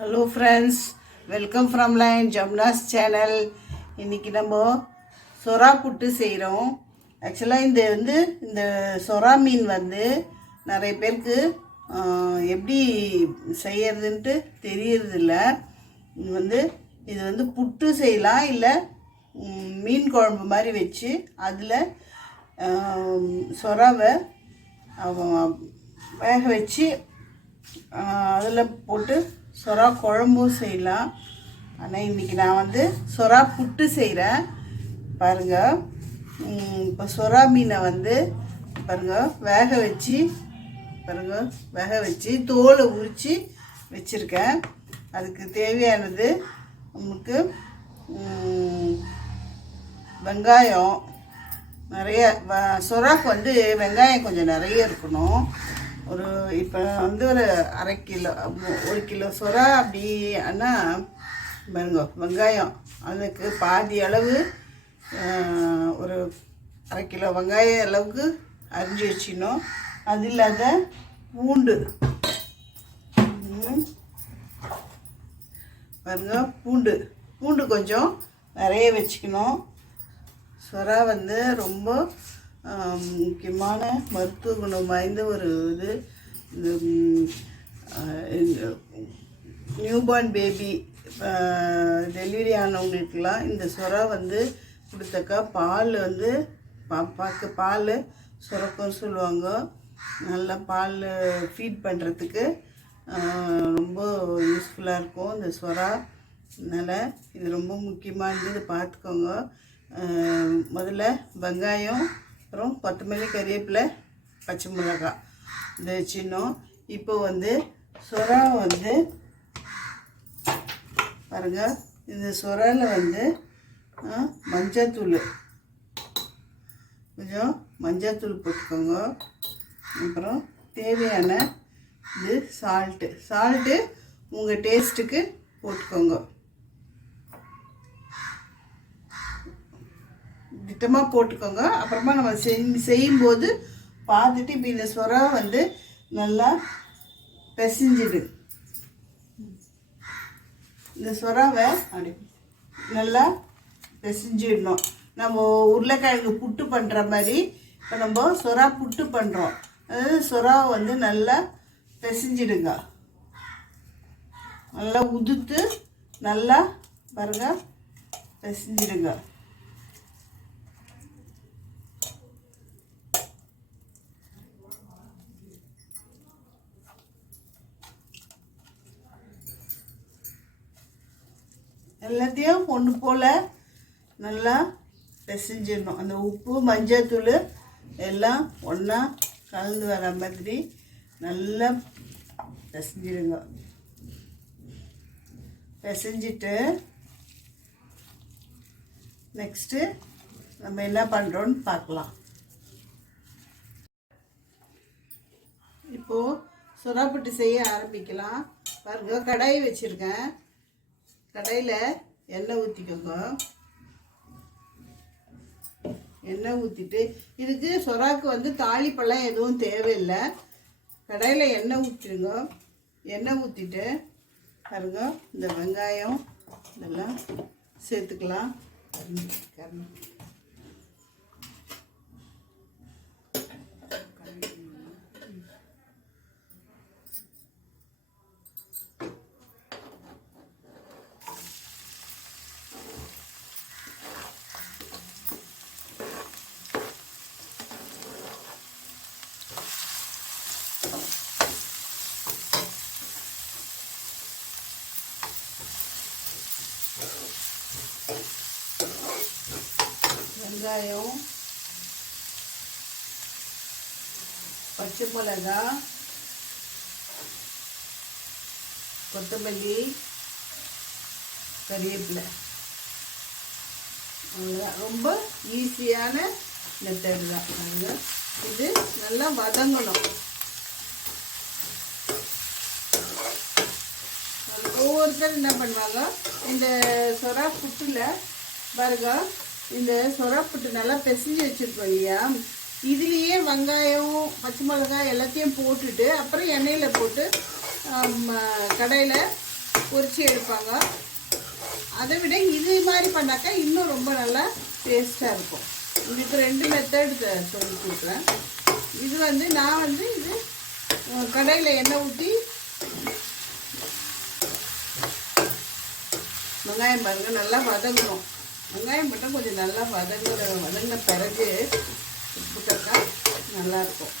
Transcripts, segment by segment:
Hello friends, welcome from line Jamna's channel. இன்றைக்கி நம்ம சொரா புட்டு செய்கிறோம். ஆக்சுவலாக இந்த சொரா மீன் நிறைய பேருக்கு எப்படி செய்யறதுன்ட்டு தெரியறதில்ல. இது புட்டு செய்யலாம், இல்லை மீன் குழம்பு மாதிரி வச்சு அதில் சொராவை வேக வச்சு அதில் போட்டு சொரா குழம்பும் செய்யலாம். ஆனால் இன்றைக்கி நான் சொரா புட்டு செய்கிறேன். பாருங்கள், இப்போ சொரா மீனை பாருங்கள் வேக வச்சு தோலை உரித்து வச்சுருக்கேன். அதுக்கு தேவையானது நமக்கு வெங்காயம் நிறைய, சொராக்கு வெங்காயம் கொஞ்சம் நிறைய இருக்கணும். இப்போ ஒரு அரை கிலோ, 1 கிலோ சொரா அப்படி. ஆனால் பாருங்க, வெங்காயம் அதுக்கு பாதி அளவு, ஒரு அரை கிலோ வெங்காயம் அளவுக்கு அரிஞ்சு வச்சிடணும். அது இல்லாத பூண்டு பாருங்க, பூண்டு கொஞ்சம் நிறைய வச்சுக்கணும். சொரா ரொம்ப முக்கியமான மருத்துவ குணம் வாய்ந்த ஒரு நியூபார்ன் பேபி, டெலிவரி ஆனவங்களுக்கெல்லாம் இந்த சொரா கொடுத்தாக்கா பால் பாப்பாவுக்கு பால் சுரக்கும்னு சொல்லுவாங்க. நல்லா பால் ஃபீட் பண்ணுறதுக்கு ரொம்ப யூஸ்ஃபுல்லாக இருக்கும் இந்த சொரா. அதனால் இது ரொம்ப முக்கியமானது, பார்த்துக்கோங்க. முதல்ல வெங்காயம், அப்புறம் கொத்தமல்லி, கறிவேப்பிலை, பச்சை மிளகாய் இதை வச்சிடணும். இப்போ சொரா பாருங்கள், இந்த சொராவில் மஞ்சத்தூள், கொஞ்சம் மஞ்சத்தூள் போட்டுக்கோங்க. அப்புறம் தேவையான இது சால்ட்டு உங்கள் டேஸ்ட்டுக்கு போட்டுக்கோங்க. திட்டமாக போட்டுக்கோங்க. அப்புறமா நம்ம செய்யும்போது பார்த்துட்டு இப்போ இந்த சொரா நல்லா பிசைஞ்சிடு. இந்த சொராவை அப்படி நல்லா பிசைஞ்சிடணும். நம்ம உருளைக்கிழங்கு புட்டு பண்ணுற மாதிரி இப்போ நம்ம சொரா புட்டு பண்ணுறோம். அதாவது சொராவை நல்லா பிசைஞ்சிடுங்க. நல்லா உதுத்து நல்லா பாருங்க பிசைஞ்சிடுங்க. எல்லாத்தையும் ஒன்று போல் நல்லா பிசைஞ்சிடணும். அந்த உப்பு, மஞ்சத்தூள் எல்லாம் ஒன்றா கலந்து வர மாதிரி நல்லா பிசைஞ்சிடுங்க. பிசைஞ்சிட்டு நெக்ஸ்ட்டு நம்ம என்ன பண்ணுறோன்னு பார்க்கலாம். இப்போது சொரா புட்டு செய்ய ஆரம்பிக்கலாம். பாருங்க, கடாய் வச்சுருக்கேன். கடாயில் எண்ணெய் ஊற்றிக்கோங்க. எண்ணெய் ஊற்றிட்டு, இதுக்கு சொராக்கு தாளிப்பெல்லாம் எதுவும் தேவையில்லை. கடாயில் எண்ணெய் ஊற்றிடுங்க. எண்ணெய் ஊற்றிட்டு பாருங்க, இந்த வெங்காயம் இதெல்லாம் சேர்த்துக்கலாம். வெங்காயம், பச்சை மிளகாய், கொத்தமல்லி, கறிவேப்பிலை, அவ்வளோதான். ரொம்ப ஈஸியான மெத்தட் தான். இது நல்லா வதங்கணும். ஒவ்வொருத்தர் என்ன பண்ணுவாங்க, இந்த சொரா புட்டில் பாருங்க, இந்த சொரா புட்டு நல்லா பிசைஞ்சு வச்சுருக்கோம் இல்லையா, இதுலேயே வெங்காயம், பச்சை மிளகாய் எல்லாத்தையும் போட்டுட்டு அப்புறம் எண்ணெயில் போட்டு கடாயில் பொரிச்சு எடுப்பாங்க. அதை விட இது மாதிரி பண்ணாக்கா இன்னும் ரொம்ப நல்லா டேஸ்ட்டாக இருக்கும். உங்களுக்கு 2 மெத்தட் சொல்லி கொடுக்குறேன். இது வந்து நான் வந்து இது கடாயில் எண்ணெய் ஊற்றி வெங்காயம் பாருங்கள் நல்லா வதங்கணும். வெங்காயம் மட்டும் கொஞ்சம் நல்லா வதங்கின பிறகு போட்டாக்கா நல்லாயிருக்கும்.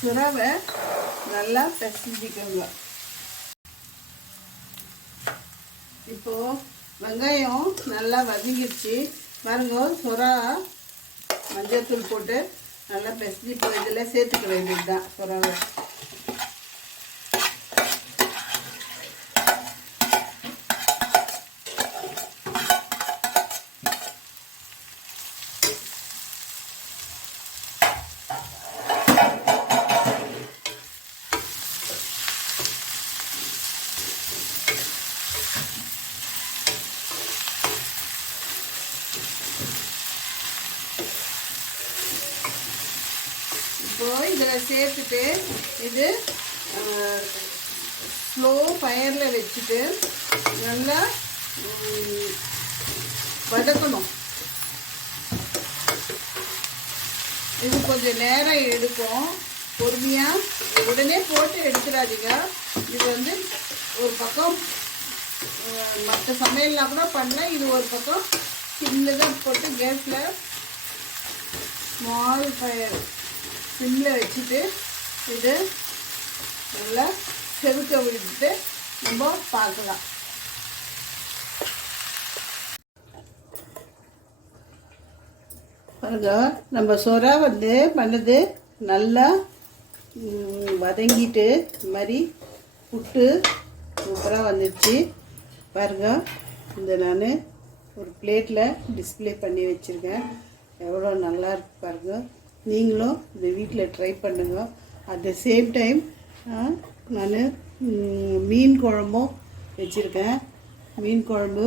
சுறாவை நல்லா பிசைஞ்சிக்கோங்க. இப்போது வெங்காயம் நல்லா வதங்கிடுச்சு பாருங்க. சுறா மஞ்சள் தூள் போட்டு நல்லா பிசைஞ்சு இப்போ இதில் சேர்த்துக்க வேண்டியது தான் சுறாவை. இப்போது இதில் சேர்த்துட்டு இது ஸ்லோ ஃபயரில் வச்சுட்டு நல்லா வதக்கணும். இது கொஞ்சம் நேரம் எடுக்கும். பொறுமையாக உடனே போட்டு எடுத்துடாதீங்க. இது வந்து ஒரு பக்கம் மற்ற சமையல்லாம் கூட பண்ணலாம். இது ஒரு பக்கம் சின்னதாக போட்டு கேஸில் ஸ்மால் ஃபயர் சிம்மில் வச்சுட்டு இது நல்லா செதுக்க விட்டுட்டு நம்ம பார்க்கலாம். பாருங்க நம்ம சொரா வந்து பண்ணது நல்லா வதங்கிட்டு இந்த மாதிரி புட்டு சூப்பராக வந்துடுச்சு. பாருங்க இந்த நான் ஒரு பிளேட்டில் டிஸ்பிளே பண்ணி வச்சுருக்கேன். எவ்வளோ நல்லா இருக்கு பாருங்கள். நீங்களும் இந்த வீட்டில் ட்ரை பண்ணுங்க. அட் த சேம் டைம் நான் மீன் குழம்பும் வச்சுருக்கேன். மீன் குழம்பு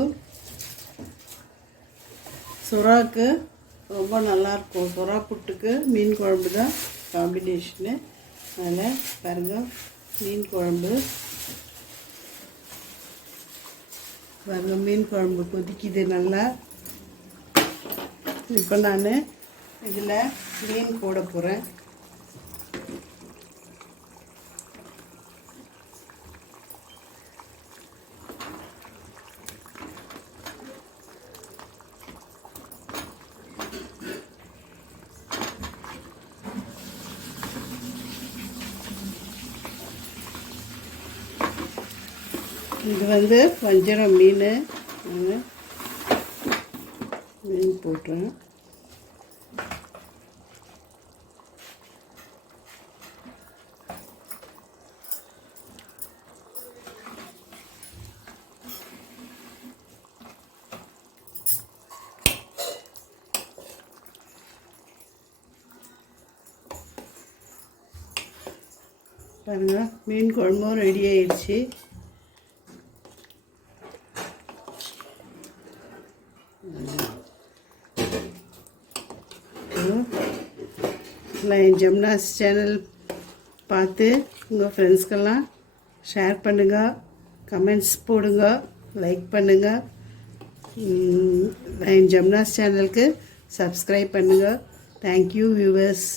சுறாவுக்கு ரொம்ப நல்லாயிருக்கும். சுறா புட்டுக்கு மீன் குழம்பு தான் காம்பினேஷனு. அதில் பாருங்கள் மீன் குழம்பு பாருங்கள். மீன் குழம்பு கொதிக்குது நல்லா. இப்போ நான் இதில் மீன் போட போகிறேன். இது வந்து வஞ்சரம் மீன். மீன் போட்டுறேன். பாருங்க மீன் குழம்பும் ரெடி ஆயிடுச்சு. என் ஜம்னாஸ் சேனல் பார்த்து உங்கள் ஃப்ரெண்ட்ஸ்க்கெல்லாம் ஷேர் பண்ணுங்கள், கமெண்ட்ஸ் போடுங்க, லைக் பண்ணுங்கள். என் ஜம்னாஸ் சேனலுக்கு சப்ஸ்கிரைப் பண்ணுங்கள். Thank you viewers.